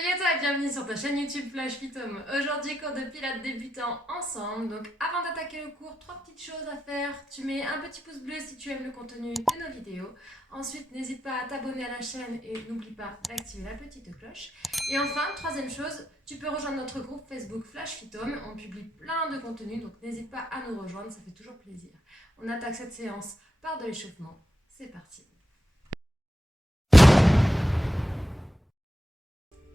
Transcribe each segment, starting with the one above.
Salut à toi et bienvenue sur ta chaîne YouTube Flash Phytome. Aujourd'hui, cours de pilates débutant ensemble. Donc avant d'attaquer le cours, trois petites choses à faire. Tu mets un petit pouce bleu si tu aimes le contenu de nos vidéos. Ensuite, n'hésite pas à t'abonner à la chaîne et n'oublie pas d'activer la petite cloche. Et enfin, troisième chose, tu peux rejoindre notre groupe Facebook Flash Phytome. On publie plein de contenus, donc n'hésite pas à nous rejoindre, ça fait toujours plaisir. On attaque cette séance par de l'échauffement. C'est parti.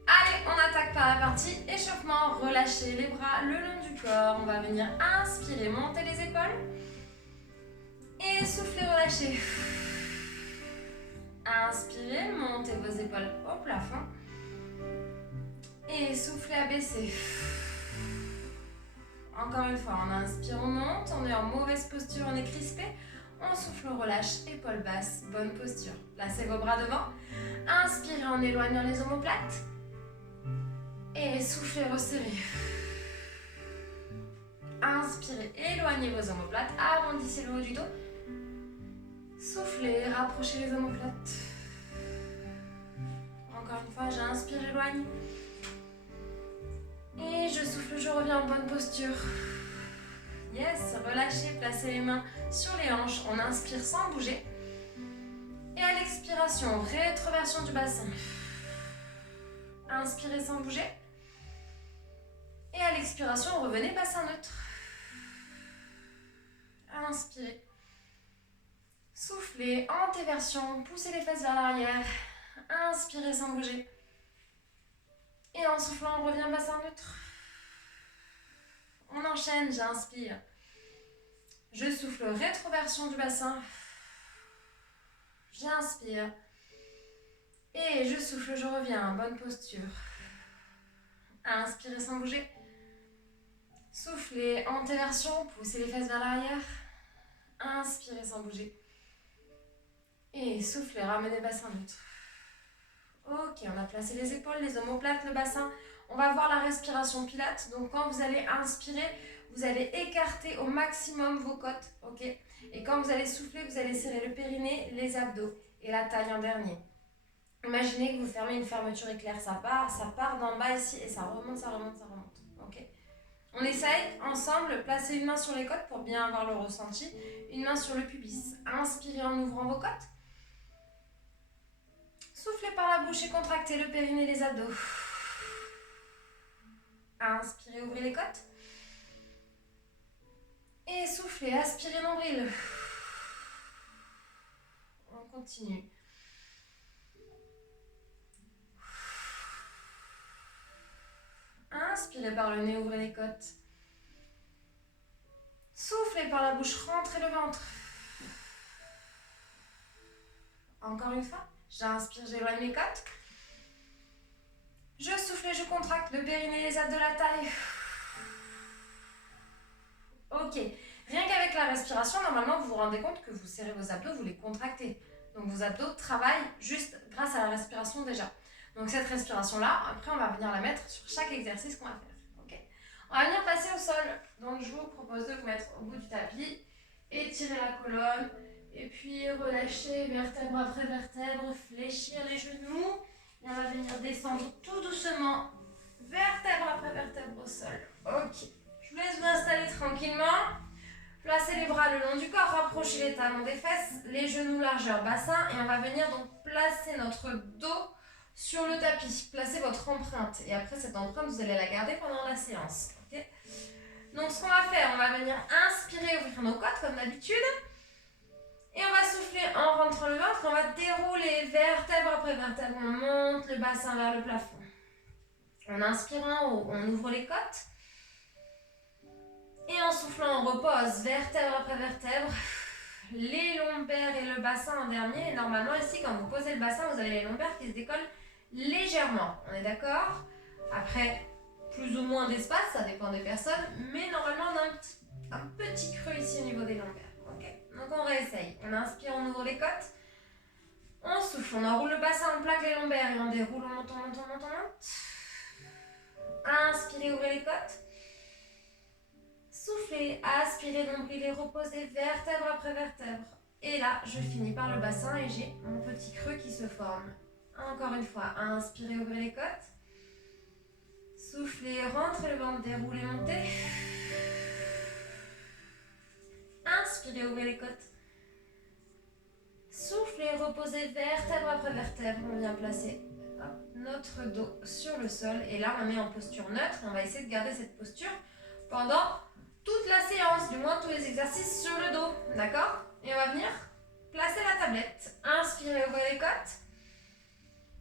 Allez, on attaque par la partie échauffement. Relâchez les bras le long du corps. On va venir inspirer, monter les épaules. Et souffler, relâcher. Inspirez, montez vos épaules au plafond. Et soufflez, abaissez. Encore une fois, on inspire, on monte. On est en mauvaise posture, on est crispé. On souffle, on relâche, épaules basses, bonne posture. Placez vos bras devant. Inspirez en éloignant les omoplates. Et soufflez, resserrez. Inspirez, éloignez vos omoplates, arrondissez le haut du dos. Soufflez, rapprochez les omoplates. Encore une fois, j'inspire, j'éloigne. Et je souffle, je reviens en bonne posture. Yes, relâchez, placez les mains sur les hanches. On inspire sans bouger. Et à l'expiration, rétroversion du bassin. Inspirez sans bouger. Et à l'expiration, revenez bassin neutre. Inspirez. Soufflez, antéversion, poussez les fesses vers l'arrière. Inspirez sans bouger. Et en soufflant, on revient bassin neutre. On enchaîne, j'inspire. Je souffle, rétroversion du bassin. J'inspire. Et je souffle, je reviens, bonne posture. Inspirez sans bouger. Soufflez, antéversion, poussez les fesses vers l'arrière. Inspirez sans bouger. Et soufflez, ramenez bassin neutre. Ok, on a placé les épaules, les omoplates, le bassin. On va voir la respiration pilate. Donc quand vous allez inspirer, vous allez écarter au maximum vos côtes. Ok. Et quand vous allez souffler, vous allez serrer le périnée, les abdos et la taille en dernier. Imaginez que vous fermez une fermeture éclair. Ça part d'en bas ici et ça remonte, ça remonte, ça remonte. Ok. On essaye ensemble, placez une main sur les côtes pour bien avoir le ressenti. Une main sur le pubis. Inspirez en ouvrant vos côtes. Soufflez par la bouche et contractez le périnée, les abdos. Inspirez, ouvrez les côtes. Et soufflez, aspirez nombril. On continue. Inspirez par le nez, ouvrez les côtes. Soufflez par la bouche, rentrez le ventre. Encore une fois, j'inspire, j'éloigne les côtes. Je souffle et je contracte le périnée, les abdos, la taille. Ok, rien qu'avec la respiration, normalement, vous vous rendez compte que vous serrez vos abdos, vous les contractez. Donc vos abdos travaillent juste grâce à la respiration déjà. Donc cette respiration-là, après, on va venir la mettre sur chaque exercice qu'on va faire. Okay, on va venir passer au sol. Donc je vous propose de vous mettre au bout du tapis, étirer la colonne, et puis relâcher vertèbre après vertèbre, fléchir les genoux. Et on va venir descendre tout doucement, vertèbre après vertèbre au sol. Ok. Je vous laisse vous installer tranquillement. Placez les bras le long du corps, rapprochez les talons des fesses, les genoux largeur bassin et on va venir donc placer notre dos sur le tapis. Placez votre empreinte et après cette empreinte, vous allez la garder pendant la séance. Okay, donc ce qu'on va faire, on va venir inspirer, ouvrir nos côtes comme d'habitude. Et on va souffler en rentrant le ventre, on va dérouler vertèbre après vertèbre, on monte le bassin vers le plafond. En inspirant, on ouvre les côtes. Et en soufflant, on repose vertèbre après vertèbre, les lombaires et le bassin en dernier. Et normalement ici, quand vous posez le bassin, vous avez les lombaires qui se décollent légèrement. On est d'accord? Après, plus ou moins d'espace, ça dépend des personnes. Mais normalement, on a un petit creux ici au niveau des lombaires. Okay, donc on réessaye. On inspire, on ouvre les côtes. On souffle, on enroule le bassin, on plaque les lombaires et on déroule, on monte, on monte, on monte, on monte. Inspirez, ouvrez les côtes. Soufflez, aspirez, nombril et reposez vertèbre après vertèbre. Et là, je finis par le bassin et j'ai mon petit creux qui se forme. Encore une fois, inspirez, ouvrez les côtes. Soufflez, rentrez le ventre, déroulez, montez. Inspirez, ouvrez les côtes. Soufflez, reposez vertèbre après vertèbre. On vient placer notre dos sur le sol. Et là, on est en posture neutre. On va essayer de garder cette posture pendant toute la séance, du moins tous les exercices sur le dos. D'accord? Et on va venir placer la tablette. Inspirez, ouvrez les côtes.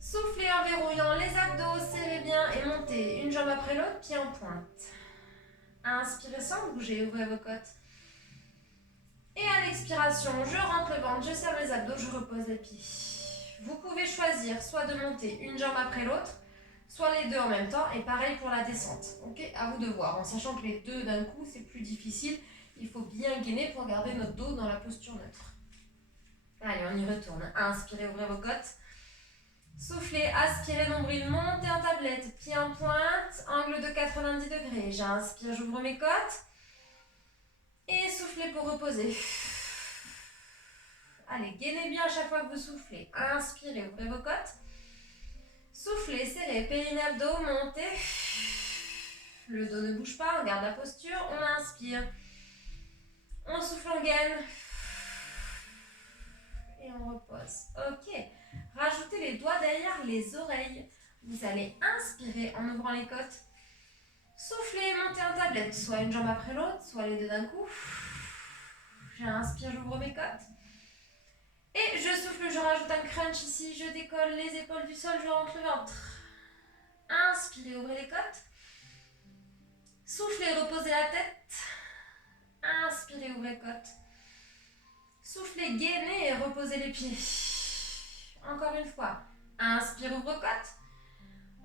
Soufflez en verrouillant les abdos, serrez bien et montez. Une jambe après l'autre, pied en pointe. Inspirez sans bouger, ouvrez vos côtes. Et à l'expiration, je rentre le ventre, je serre les abdos, je repose les pieds. Vous pouvez choisir soit de monter une jambe après l'autre, soit les deux en même temps, et pareil pour la descente. Ok, à vous de voir, en sachant que les deux d'un coup, c'est plus difficile. Il faut bien gainer pour garder notre dos dans la posture neutre. Allez, on y retourne. Inspirez, ouvrez vos côtes. Soufflez, aspirez, nombril, montez en tablette, pied en pointe, angle de 90 degrés. J'inspire, j'ouvre mes côtes. Et soufflez pour reposer. Allez, gainez bien à chaque fois que vous soufflez. Inspirez, ouvrez vos côtes. Soufflez, serrez, périnée, abdos, montez. Le dos ne bouge pas, on garde la posture. On inspire. On souffle, on gaine. Et on repose. Ok. Rajoutez les doigts derrière les oreilles. Vous allez inspirer en ouvrant les côtes. Soufflez, montez en tablette, soit une jambe après l'autre, soit les deux d'un coup. J'inspire, j'ouvre mes côtes. Et je souffle, je rajoute un crunch ici, je décolle les épaules du sol, je rentre le ventre. Inspirez, ouvrez les côtes. Soufflez, reposez la tête. Inspirez, ouvrez les côtes. Soufflez, gainez et reposez les pieds. Encore une fois. Inspire, ouvre côte.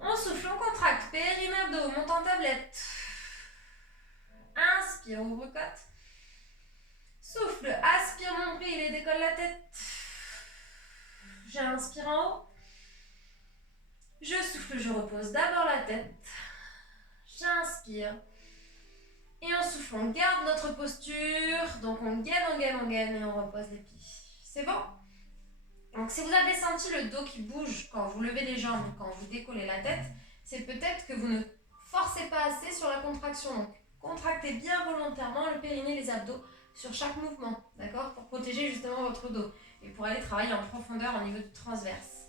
On souffle, on contracte, périnée, abdos, monte en tablette. Inspire, ouvre côte. Souffle, aspire, nombril et décolle la tête. J'inspire en haut. Je souffle, je repose d'abord la tête. J'inspire. Et en souffle, on garde notre posture. Donc on gaine, on gaine, on gaine et on repose les pieds. C'est bon? Donc si vous avez senti le dos qui bouge quand vous levez les jambes, quand vous décollez la tête, c'est peut-être que vous ne forcez pas assez sur la contraction. Donc contractez bien volontairement le périnée, les abdos sur chaque mouvement, d'accord? Pour protéger justement votre dos et pour aller travailler en profondeur au niveau du transverse.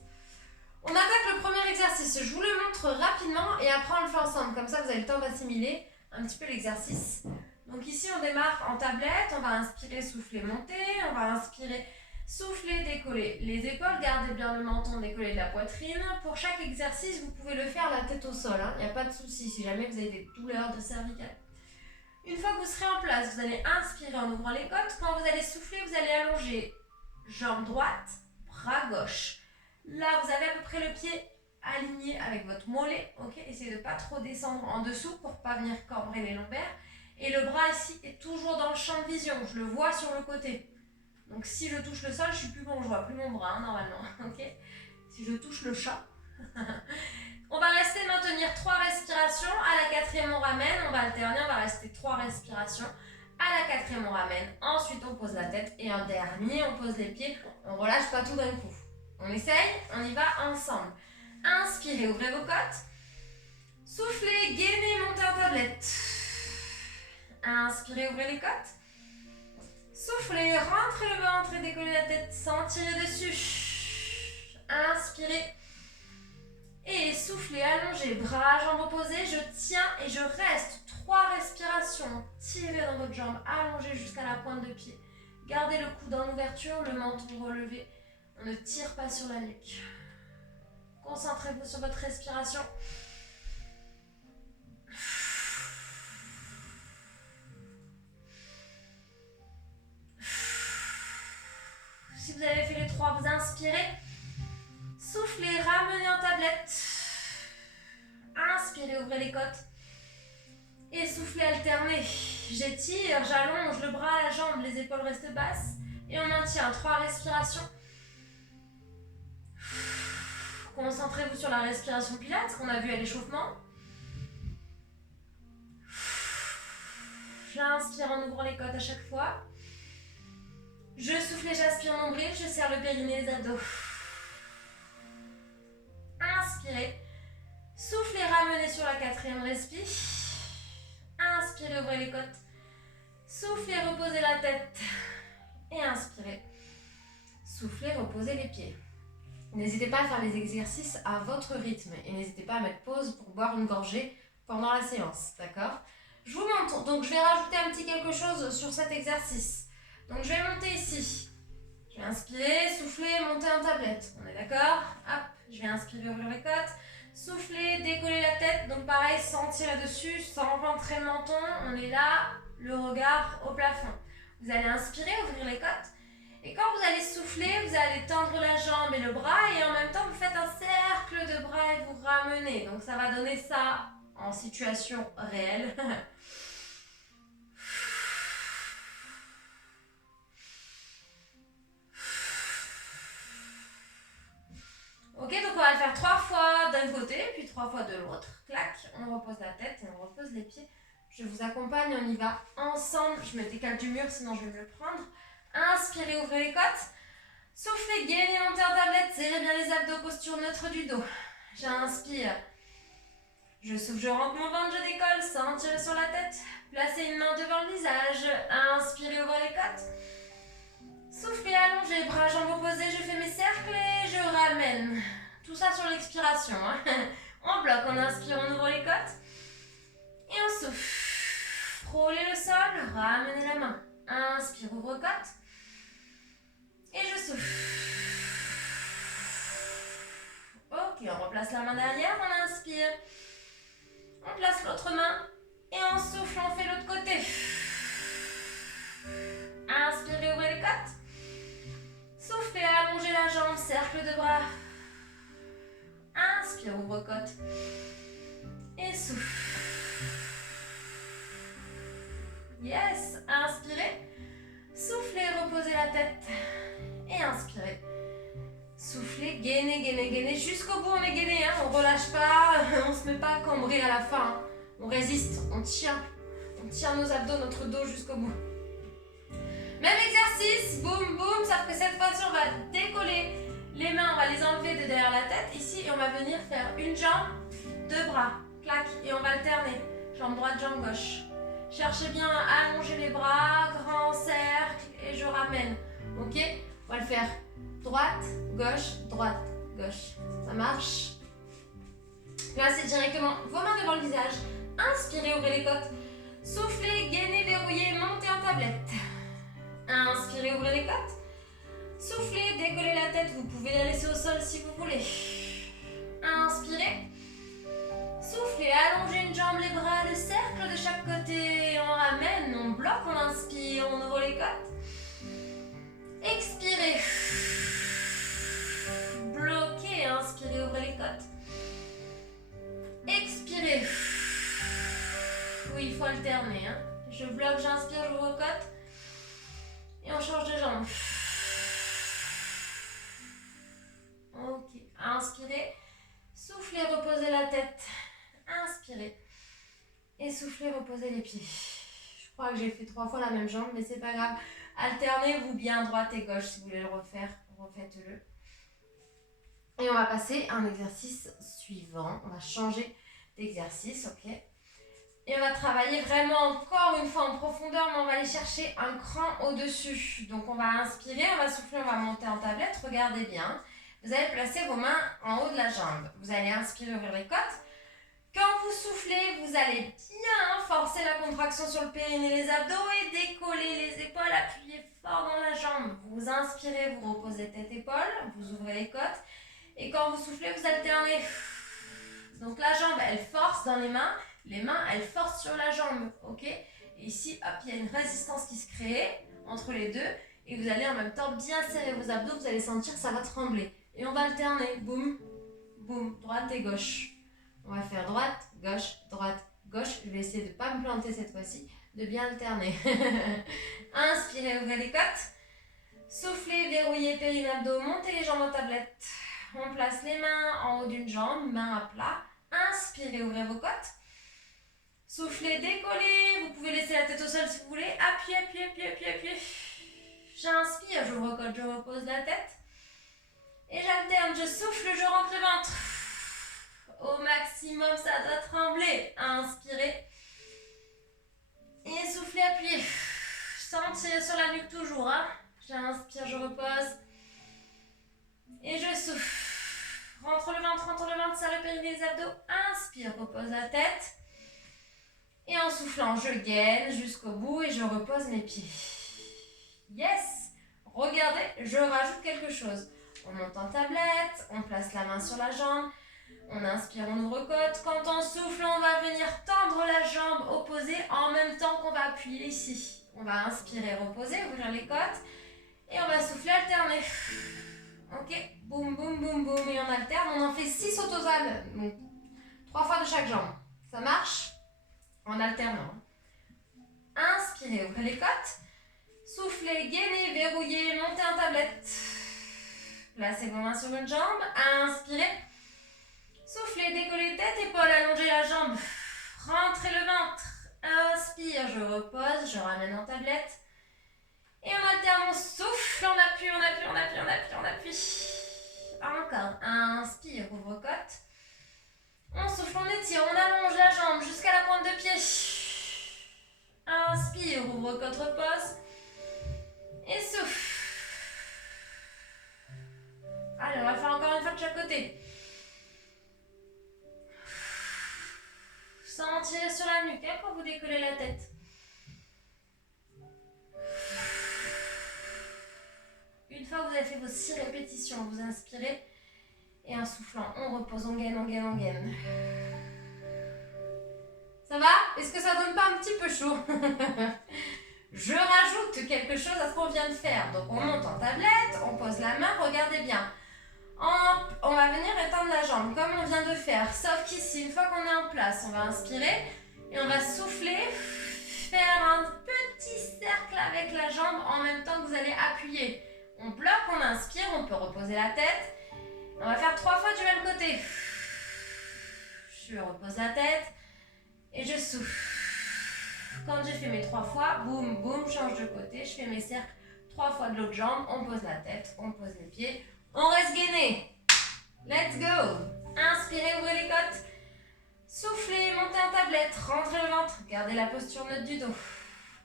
On attaque le premier exercice, je vous le montre rapidement et après on le fait ensemble, comme ça vous avez le temps d'assimiler un petit peu l'exercice. Donc ici on démarre en tablette, on va inspirer, souffler, monter, on va inspirer, souffler, décoller les épaules, gardez bien le menton, décoller de la poitrine. Pour chaque exercice, vous pouvez le faire la tête au sol, il n'y a pas de souci si jamais vous avez des douleurs de cervicale. Une fois que vous serez en place, vous allez inspirer en ouvrant les côtes. Quand vous allez souffler, vous allez allonger jambe droite, bras gauche. Là, vous avez à peu près le pied aligné avec votre mollet. Ok, essayez de ne pas trop descendre en dessous pour ne pas venir cambrer les lombaires. Et le bras ici est toujours dans le champ de vision. Je le vois sur le côté. Donc si je touche le sol, je suis plus bon. Je vois plus mon bras normalement. Ok. Si je touche le chat. On va rester maintenir 3 respirations. À la 4e, on ramène. On va alterner. On va rester 3 respirations. À la 4e, on ramène. Ensuite, on pose la tête. Et en dernier, on pose les pieds. On relâche pas tout d'un coup. On essaye. On y va ensemble. Inspirez, ouvrez vos côtes. Soufflez, gainez, montez en tablette. Inspirez, ouvrez les côtes. Soufflez, rentrez le ventre et décollez la tête sans tirer dessus. Inspirez. Et soufflez, allongez, bras, jambes opposées. Je tiens et je reste. 3 respirations. Tirez dans votre jambe, allongez jusqu'à la pointe de pied. Gardez le coude en ouverture, le menton relevé. On ne tire pas sur la nuque. Concentrez-vous sur votre respiration. Si vous avez fait les 3, vous inspirez. Soufflez, ramenez en tablette. Inspirez, ouvrez les côtes. Et soufflez, alternez. J'étire, j'allonge le bras, la jambe, les épaules restent basses. Et on maintient 3 respirations. Concentrez-vous sur la respiration pilates qu'on a vu à l'échauffement. J'inspire en ouvrant les côtes à chaque fois. Je souffle et j'aspire nombril, je serre le périnée, les abdos. Inspirez. Soufflez, ramenez sur la quatrième respire. Inspirez, ouvrez les côtes. Soufflez, reposez la tête. Et inspirez. Soufflez, reposez les pieds. N'hésitez pas à faire les exercices à votre rythme et n'hésitez pas à mettre pause pour boire une gorgée pendant la séance, d'accord? Je vous montre, donc je vais rajouter un petit quelque chose sur cet exercice. Donc je vais monter ici. Je vais inspirer, souffler, monter en tablette. On est d'accord? Hop, je vais inspirer, ouvrir les côtes. Souffler, décoller la tête. Donc pareil, sans tirer dessus, sans rentrer le menton. On est là, le regard au plafond. Vous allez inspirer, ouvrir les côtes. Et quand vous allez souffler, vous allez tendre la jambe et le bras. Et en même temps, vous faites un cercle de bras et vous ramenez. Donc ça va donner ça en situation réelle. Ok, donc on va le faire 3 fois d'un côté, puis 3 fois de l'autre. Clac, on repose la tête et on repose les pieds. Je vous accompagne, on y va ensemble. Je me décale du mur, sinon je vais me le prendre. Inspirez, ouvrez les côtes. Soufflez, gainez, montez en tablette. Serrez bien les abdos, posture neutre du dos. J'inspire. Je souffle, je rentre mon ventre, je décolle sans tirer sur la tête. Placez une main devant le visage. Inspirez, ouvrez les côtes. Soufflez, allongez, bras, jambes opposées, je fais mes cercles et je ramène. Tout ça sur l'expiration. On bloque, on inspire, on ouvre les côtes. Et on souffle. Frôlez le sol, ramenez la main. Inspire, ouvre côte. Et je souffle. Ok, on replace la main derrière, on inspire. On place l'autre main. Et on souffle, on fait l'autre côté. Inspirez, ouvrez les côtes. Soufflez, allongez la jambe, cercle de bras. Inspire, ouvre côte. Et souffle. Yes, inspirez. Soufflez, reposez la tête. Et inspirez. Soufflez, gainez, gainez, gainez. Jusqu'au bout, on est gainé. Hein. On ne relâche pas, on ne se met pas à cambrer à la fin. Hein. On résiste, on tient. On tient nos abdos, notre dos jusqu'au bout. Même exercice, boum, boum. Sauf que cette fois-ci, on va décoller les mains. On va les enlever de derrière la tête. Ici, et on va venir faire une jambe, deux bras. Clac. Et on va alterner. Jambe droite, jambe gauche. Cherchez bien à allonger les bras, grand cercle, et je ramène. Ok? On va le faire droite, gauche, gauche. Ça marche? Placez directement vos mains devant le visage. Inspirez, ouvrez les côtes. Soufflez, gainez, verrouillez, montez en tablette. Inspirez, ouvrez les côtes. Soufflez, décollez la tête. Vous pouvez la laisser au sol si vous voulez. Inspirez. Soufflez, allongez une jambe, les bras, le cercle de chaque côté. On ramène, on bloque, on inspire, on ouvre les côtes. Expirez. Bloquez, inspirez, ouvrez les côtes. Expirez. Oui, il faut alterner. Hein. Je bloque, j'inspire, j'ouvre côte. Et on change de jambe. Ok, inspirez. Soufflez, reposez la tête. Inspirez. Et soufflez, reposez les pieds. Je crois que j'ai fait 3 fois la même jambe, mais c'est pas grave. Alternez-vous bien droite et gauche si vous voulez le refaire. Refaites-le. Et on va passer à un exercice suivant. On va changer d'exercice, ok? Et on va travailler vraiment encore une fois en profondeur, mais on va aller chercher un cran au-dessus. Donc on va inspirer, on va souffler, on va monter en tablette. Regardez bien. Vous allez placer vos mains en haut de la jambe. Vous allez inspirer, ouvrir les côtes. Quand vous soufflez, vous allez bien forcer la contraction sur le périnée, les abdos et décoller les épaules, appuyez fort dans la jambe. Vous inspirez, vous reposez tête-épaule, vous ouvrez les côtes. Et quand vous soufflez, vous alternez. Donc la jambe, elle force dans les mains elles forcent sur la jambe, ok? Et ici, hop, il y a une résistance qui se crée entre les deux. Et vous allez en même temps bien serrer vos abdos, vous allez sentir que ça va trembler. Et on va alterner, boum, boum, droite et gauche. On va faire droite, gauche. Je vais essayer de ne pas me planter cette fois-ci, de bien alterner. Inspirez, ouvrez les côtes. Soufflez, verrouillez, périnabdo, montez les jambes en tablette. On place les mains en haut d'une jambe, main à plat. Inspirez, ouvrez vos côtes. Soufflez, décollez. Vous pouvez laisser la tête au sol si vous voulez. Appuyez. J'inspire, j'ouvre côte, je repose la tête. Et j'alterne, je souffle, je rentre le ventre. Au maximum, ça doit trembler. Inspirez. Et soufflez, appuyez. Sentir sur la nuque toujours. Hein. J'inspire, je repose. Et je souffle. Rentre le ventre, serre le périnée des abdos. Inspire, repose la tête. Et en soufflant, je gaine jusqu'au bout et je repose mes pieds. Yes! Regardez, je rajoute quelque chose. On monte en tablette, on place la main sur la jambe. On inspire, on ouvre côte. Quand on souffle, on va venir tendre la jambe opposée en même temps qu'on va appuyer ici. On va inspirer, reposer, ouvrir les côtes. Et on va souffler, alterner. Ok, boum, boum, boum, boum. Et on alterne. On en fait 6 au total. Donc, 3 fois de chaque jambe. Ça marche? En alternant. Inspirez, ouvrez les côtes. Soufflez, gainez, verrouillez, montez en tablette. Placez vos mains sur une jambe. Inspirez. Soufflez, décollez tête, épaule, allongez la jambe. Rentrez le ventre. Inspire, je repose, je ramène en tablette. Et on alterne, on souffle, on appuie, on appuie, on appuie, on appuie, on appuie. Encore. Inspire, ouvre côte. On souffle, on étire, on allonge la jambe jusqu'à la pointe de pied. Inspire, ouvre côte, repose. Et souffle. Allez, on va faire encore une fois de chaque côté. Sentir sur la nuque, hein, quand vous décollez la tête. Une fois que vous avez fait vos 6 répétitions, vous inspirez. Et en soufflant, on repose, on gaine, on gaine, on gaine. Ça va? Est-ce que ça donne pas un petit peu chaud? Je rajoute quelque chose à ce qu'on vient de faire. Donc on monte en tablette, on pose la main, regardez bien. On va venir étendre la jambe comme on vient de faire. Sauf qu'ici, une fois qu'on est en place, on va inspirer et on va souffler, faire un petit cercle avec la jambe en même temps que vous allez appuyer. On bloque, on inspire, on peut reposer la tête. On va faire 3 fois du même côté. Je repose la tête et je souffle. Quand j'ai fait mes 3 fois, boum, boum, change de côté. Je fais mes cercles 3 fois de l'autre jambe. On pose la tête, on pose les pieds. On reste gainé. Let's go. Inspirez, ouvrez les côtes. Soufflez, montez en tablette. Rentrez le ventre. Gardez la posture neutre du dos.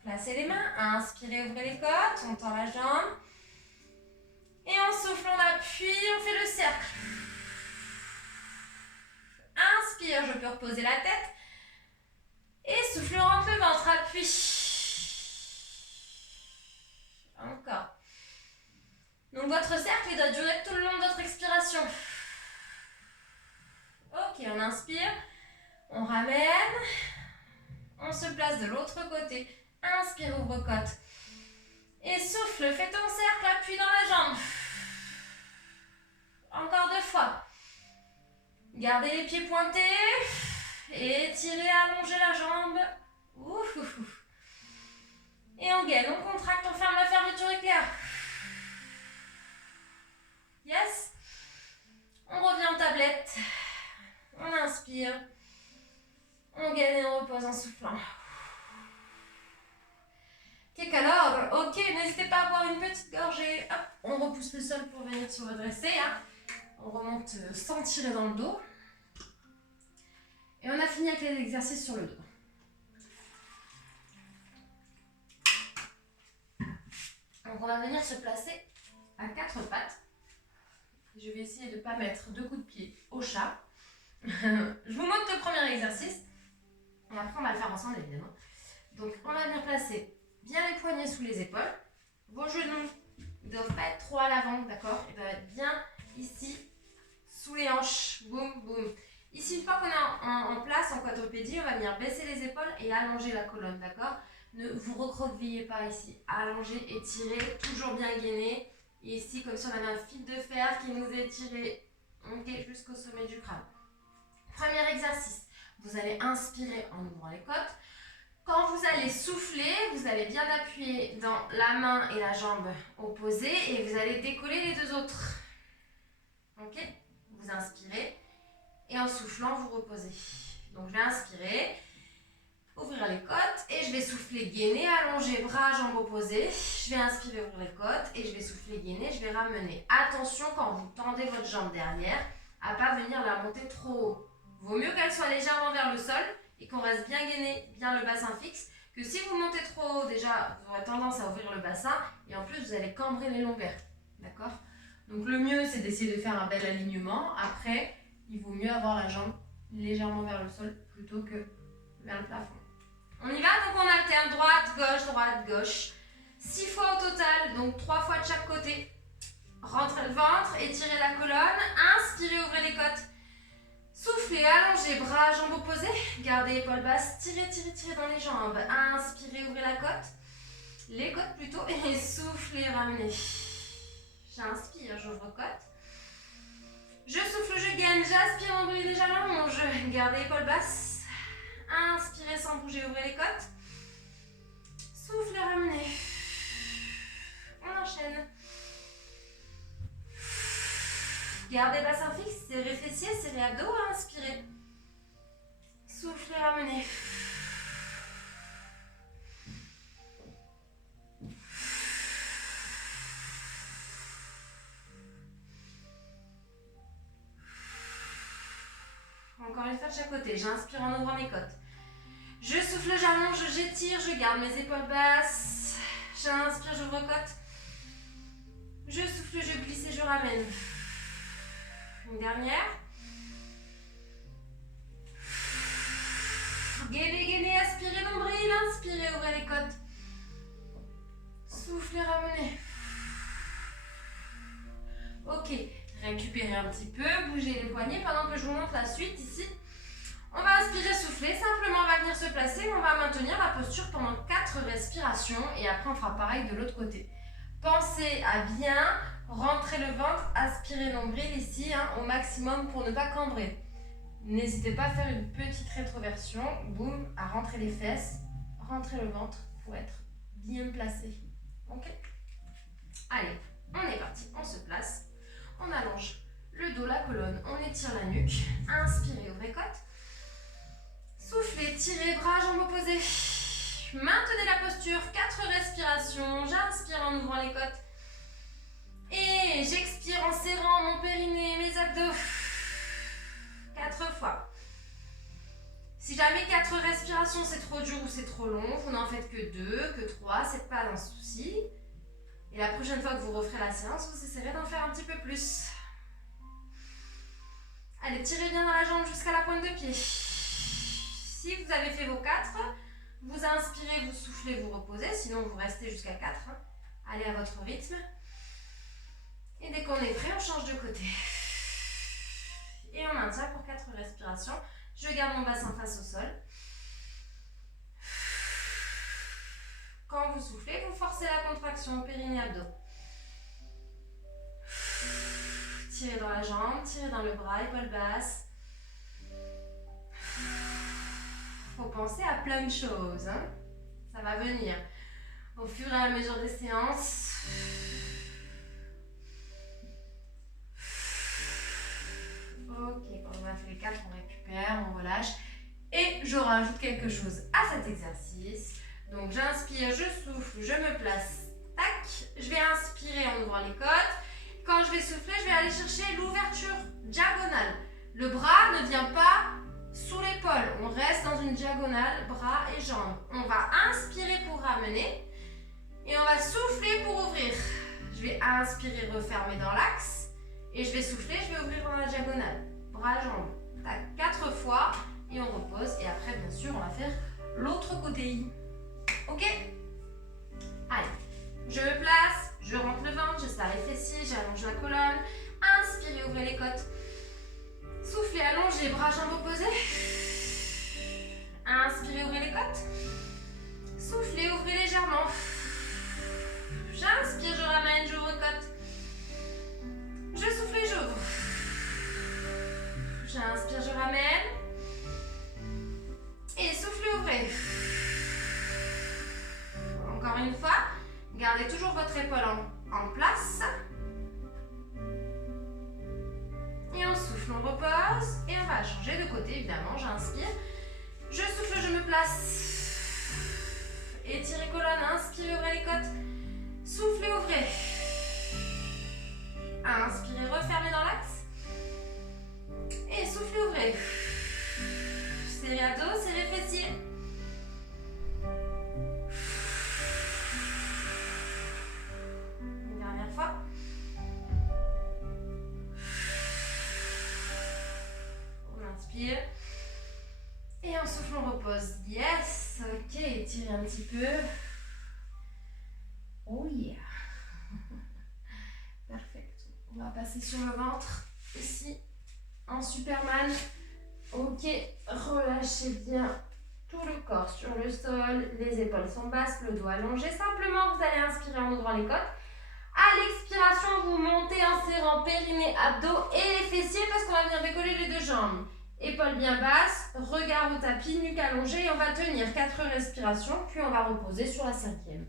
Placez les mains. Inspirez, ouvrez les côtes. On tend la jambe. Et on souffle, on appuie, on fait le cercle. Inspire, je peux reposer la tête. Et souffle, on rentre le ventre, appuie. Encore. Donc votre cercle, il doit durer tout le long de votre expiration. Ok, on inspire. On ramène. On se place de l'autre côté. Inspire, ouvre côte. Et souffle, fais ton cercle, appuie dans la jambe. Encore 2 fois. Gardez les pieds pointés. Et étirez, allongez la jambe. Et on gaine, on contracte, on ferme la fermeture éclair. Yes. On revient en tablette. On inspire. On gaine et on repose en soufflant. Ok, alors, ok, n'hésitez pas à boire une petite gorgée. Hop, on repousse le sol pour venir se redresser. Hein. On remonte sans tirer dans le dos. Et on a fini avec les exercices sur le dos. Donc on va venir se placer à 4 pattes. Je vais essayer de ne pas mettre 2 coups de pied au chat. Je vous montre le premier exercice. Et après on va le faire ensemble évidemment. Donc on va venir placer bien les poignets sous les épaules. Vos genoux ne doivent pas être trop à l'avant, d'accord? Ils doivent être bien ici, sous les hanches. Boum, boum. Ici, une fois qu'on est en place, en quadrupédie, on va venir baisser les épaules et allonger la colonne, d'accord? Ne vous recroquevillez pas ici. Allongez, étirez, toujours bien gainé. Et ici, comme si on avait un fil de fer qui nous étirait jusqu'au sommet du crâne. Premier exercice. Vous allez inspirer en ouvrant les côtes. Quand vous allez souffler, vous allez bien appuyer dans la main et la jambe opposée et vous allez décoller les 2 autres. Ok? Vous inspirez et en soufflant, vous reposez. Donc je vais inspirer, ouvrir les côtes et je vais souffler, gainer, allonger, bras, jambes opposées. Je vais inspirer, ouvrir les côtes et je vais souffler, gainer, je vais ramener. Attention quand vous tendez votre jambe derrière à ne pas venir la monter trop haut. Vaut mieux qu'elle soit légèrement vers le sol et qu'on reste bien gainé, bien le bassin fixe, que si vous montez trop haut, déjà, vous aurez tendance à ouvrir le bassin et en plus, vous allez cambrer les lombaires. D'accord? Donc le mieux, c'est d'essayer de faire un bel alignement. Après, il vaut mieux avoir la jambe légèrement vers le sol plutôt que vers le plafond. On y va, donc on alterne droite, gauche. 6 fois au total, donc 3 fois de chaque côté. Rentrez le ventre, étirez la colonne, inspirez, ouvrez les côtes. Soufflez, allongez, bras, jambes opposées. Gardez épaules basses, tirez dans les jambes. Inspirez, ouvrez la côte. Les côtes plutôt. Et soufflez, ramenez. J'inspire, j'ouvre côte. Je souffle, je gaine, j'aspire, ouvrez les allonge. Gardez épaules basses. Inspirez sans bouger, ouvrez les côtes. Soufflez, ramenez. On enchaîne. Gardez bassin fixe, serrez fessiers, serrez abdos, inspirez. Soufflez, ramenez. Encore une fois de chaque côté, j'inspire en ouvrant mes côtes. Je souffle, j'allonge, j'étire, je garde mes épaules basses. J'inspire, j'ouvre côte. Je souffle, je glisse et je ramène. Une dernière. Gainez, aspirez nombril, inspirez, ouvrez les côtes. Soufflez, ramenez. Ok, récupérez un petit peu, bougez les poignets pendant que je vous montre la suite ici. On va inspirer, souffler, simplement on va venir se placer, on va maintenir la posture pendant 4 respirations et après on fera pareil de l'autre côté. Pensez à bien rentrer le ventre, aspirer nombril ici au maximum pour ne pas cambrer. N'hésitez pas à faire une petite rétroversion, boum, à rentrer les fesses, rentrer le ventre pour être bien placé. Ok? Allez, on est parti, on se place, on allonge le dos, la colonne, on étire la nuque, inspirez, ouvrez côte. Soufflez, tirez, bras, jambes opposées. Maintenez la posture, 4 respirations. J'inspire en ouvrant les côtes. Et j'expire en serrant mon périnée, mes abdos. 4 fois. Si jamais 4 respirations c'est trop dur ou c'est trop long, vous n'en faites que 2, que 3, c'est pas un souci. Et la prochaine fois que vous referez la séance, vous essayerez d'en faire un petit peu plus. Allez, tirez bien dans la jambe jusqu'à la pointe de pied. Si vous avez fait vos 4, vous inspirez, vous soufflez, vous reposez, sinon vous restez jusqu'à 4. Allez à votre rythme. Et dès qu'on est prêt, on change de côté. Et on maintient pour 4 respirations. Je garde mon bassin face au sol. Quand vous soufflez, vous forcez la contraction périnée-abdos. Tirez dans la jambe, tirez dans le bras, épaules basses. Faut penser à plein de choses. Ça va venir au fur et à mesure des séances. Ok, quand on a fait les 4, on récupère, on relâche. Et je rajoute quelque chose à cet exercice. Donc j'inspire, je souffle, je me place. Tac, je vais inspirer en ouvrant les côtes. Quand je vais souffler, je vais aller chercher l'ouverture diagonale. Le bras ne vient pas sous l'épaule. On reste dans une diagonale, bras et jambes. On va inspirer pour ramener. Et on va souffler pour ouvrir. Je vais inspirer, refermer dans l'axe. Et je vais souffler, je vais ouvrir dans la diagonale. Bras, jambes. Tac, 4 fois. Et on repose. Et après, bien sûr, on va faire l'autre côté. Ok? Allez. Je me place, je rentre le ventre, je serre les fessiers, j'allonge la colonne. Inspirez, ouvrez les côtes. Soufflez, allongez, bras, jambes opposées. Inspirez, ouvrez les côtes. Soufflez, ouvrez légèrement. J'inspire, je ramène, j'ouvre côte. Je souffle et j'ouvre. J'inspire, je ramène. Et soufflez, ouvrez. Encore une fois. Gardez toujours votre épaule en place. Et on souffle, on repose. Et on va changer de côté, évidemment. J'inspire. Je souffle, je me place. Étirez colonne, inspirez, ouvrez les côtes. Soufflez, ouvrez. Inspirez, refermez dans l'axe. Et soufflez, ouvrez. serrez abdos, serrez fessiers. Une dernière fois. On inspire. Et on souffle, on repose. Yes. Ok, étirez un petit peu. Oh yeah. Parfait. On va passer sur le ventre. Ici, en Superman. Ok, relâchez bien tout le corps sur le sol. Les épaules sont basses, le dos allongé. Simplement, vous allez inspirer en ouvrant les côtes. À l'expiration, vous montez en serrant périnée, abdos et les fessiers parce qu'on va venir décoller les deux jambes. Épaules bien basses, regard au tapis, nuque allongée et on va tenir 4 respirations, puis on va reposer sur la 5e.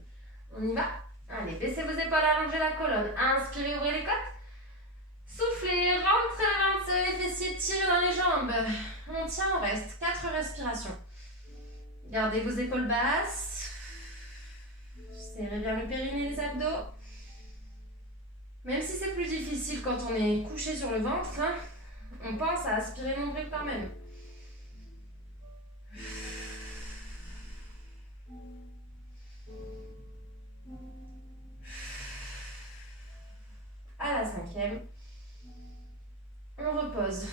On y va? Allez, baissez vos épaules, allongez la colonne. Inspirez, ouvrez les côtes. Soufflez, rentrez la main les fessiers, tirez dans les jambes. On tient, on reste. 4 respirations. Gardez vos épaules basses. Serrez bien le périnée et les abdos. Même si c'est plus difficile quand on est couché sur le ventre, hein, on pense à aspirer le nombril quand même. À la 5e, on repose.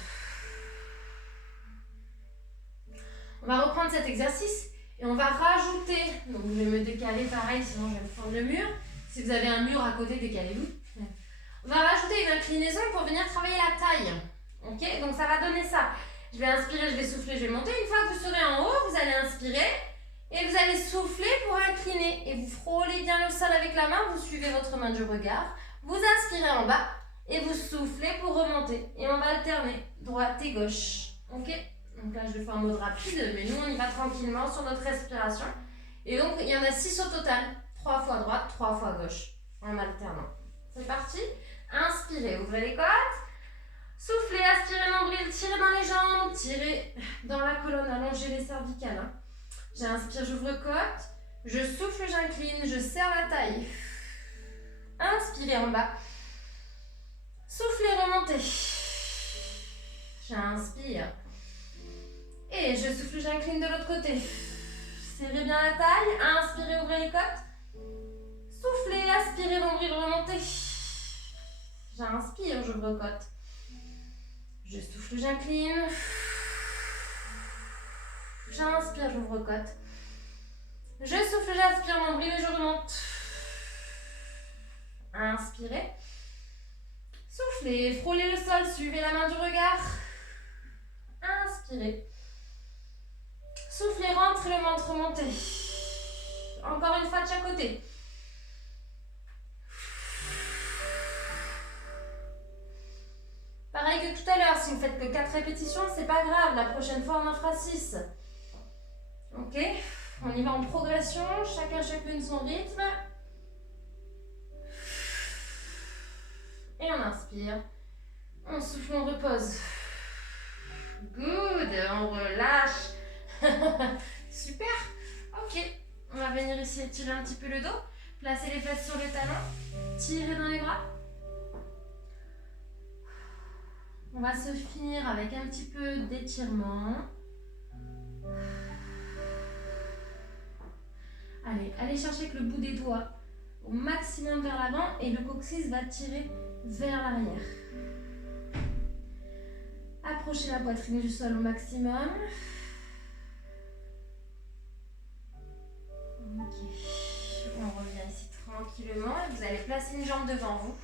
On va reprendre cet exercice et on va rajouter, donc je vais me décaler pareil, sinon je vais me prendre le mur. Si vous avez un mur à côté, décalez-vous. On va rajouter une inclinaison pour venir travailler la taille. Ok, donc ça va donner ça. Je vais inspirer, je vais souffler, je vais monter. Une fois que vous serez en haut, vous allez inspirer et vous allez souffler pour incliner. Et vous frôlez bien le sol avec la main, vous suivez votre main du regard. Vous inspirez en bas et vous soufflez pour remonter. Et on va alterner droite et gauche. Ok, donc là je le fais en mode rapide, mais nous on y va tranquillement sur notre respiration. Et donc il y en a 6 au total. 3 fois droite, 3 fois gauche, en alternant. C'est parti. Inspirez, ouvrez les côtes. Soufflez, aspirez nombril, tirez dans les jambes, tirez dans la colonne, allongez les cervicales. Hein. J'inspire, j'ouvre côte. Je souffle, j'incline, je serre la taille. Inspirez en bas. Soufflez, remontez. J'inspire. Et je souffle, j'incline de l'autre côté. Serrez bien la taille. Inspirez, ouvrez les côtes. Soufflez, aspirez, nombril, remontez. J'inspire, j'ouvre côte. Je souffle, j'incline. J'inspire, j'ouvre côte. Je souffle, j'aspire, nombril et je remonte. Inspirez. Soufflez, frôlez le sol, suivez la main du regard. Inspirez. Soufflez, rentrez le ventre, remontez. Encore une fois de chaque côté. Pareil que tout à l'heure, si vous faites que 4 répétitions, c'est pas grave. La prochaine fois, on en fera 6. Ok? On y va en progression, chacune son rythme. Et on inspire. On souffle, on repose. Good, on relâche. Super. Ok, on va venir ici étirer un petit peu le dos. Placez les fesses sur les talons. Tirez dans les bras. On va se finir avec un petit peu d'étirement. Allez chercher avec le bout des doigts au maximum vers l'avant et le coccyx va tirer vers l'arrière. Approchez la poitrine du sol au maximum. Ok. On revient ici tranquillement et vous allez placer une jambe devant vous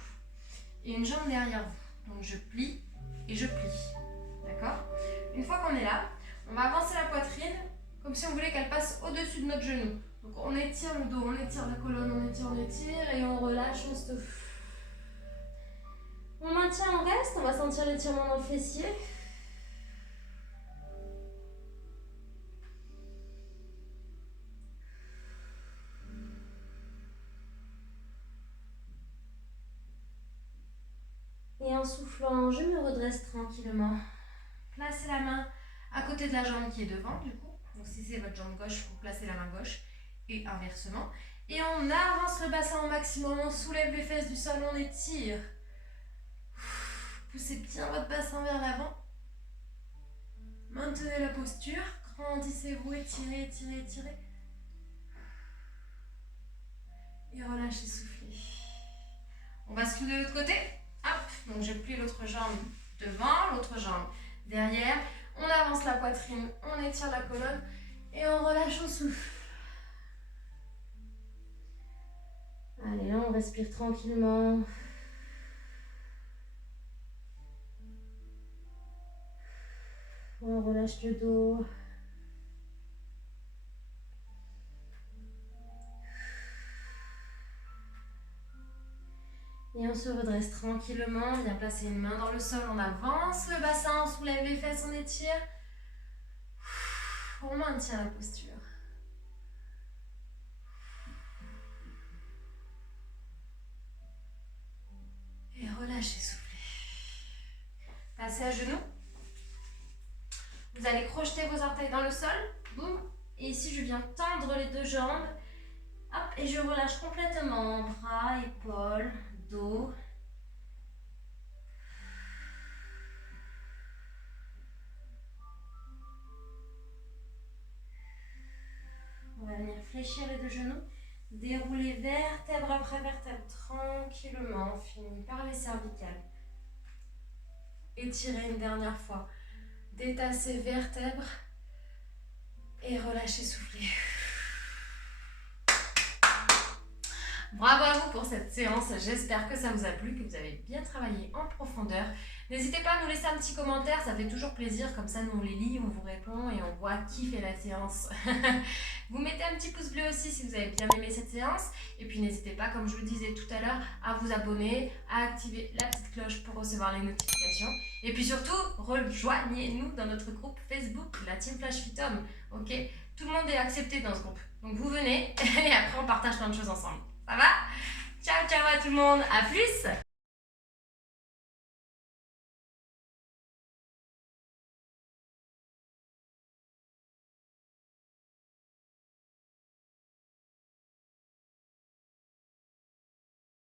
et une jambe derrière vous. Donc je plie et je plie. D'accord? Une fois qu'on est là, on va avancer la poitrine comme si on voulait qu'elle passe au-dessus de notre genou. Donc on étire le dos, on étire la colonne, on étire et on relâche, on se... On maintient, on reste, on va sentir l'étirement dans le fessier. Et en soufflant, je me redresse tranquillement. Placez la main à côté de la jambe qui est devant, du coup. Donc si c'est votre jambe gauche, vous placez la main gauche et inversement. Et on avance le bassin au maximum, on soulève les fesses du sol, on étire. Poussez bien votre bassin vers l'avant. Maintenez la posture, Ralentissez-vous, étirez, étirez, étirez. Et relâchez, soufflez. On bascule de l'autre côté. Hop, donc je plie l'autre jambe devant, l'autre jambe derrière. On avance la poitrine, on étire la colonne et on relâche au souffle. Allez, on respire tranquillement. On relâche le dos. Et on se redresse tranquillement, on vient placer une main dans le sol, on avance le bassin, on soulève les fesses, on étire. On maintient la posture. Et relâchez, soufflez. Passez à genoux. Vous allez crocheter vos orteils dans le sol. Boum. Et ici, je viens tendre les deux jambes. Hop, et je relâche complètement. Bras, épaules, dos. On va venir fléchir les deux genoux. Dérouler vertèbre après vertèbre tranquillement. On finit par les cervicales. Étirez une dernière fois. Détassez vertèbre. Et relâchez, soufflez. Bravo à vous pour cette séance, j'espère que ça vous a plu, que vous avez bien travaillé en profondeur. N'hésitez pas à nous laisser un petit commentaire, ça fait toujours plaisir, comme ça nous on les lit, on vous répond et on voit qui fait la séance. Vous mettez un petit pouce bleu aussi si vous avez bien aimé cette séance. Et puis n'hésitez pas, comme je vous le disais tout à l'heure, à vous abonner, à activer la petite cloche pour recevoir les notifications. Et puis surtout, rejoignez-nous dans notre groupe Facebook, la Team Flash Fit Homme. Ok, tout le monde est accepté dans ce groupe. Donc vous venez et après on partage plein de choses ensemble. Ça va? Ciao, ciao à tout le monde, à plus!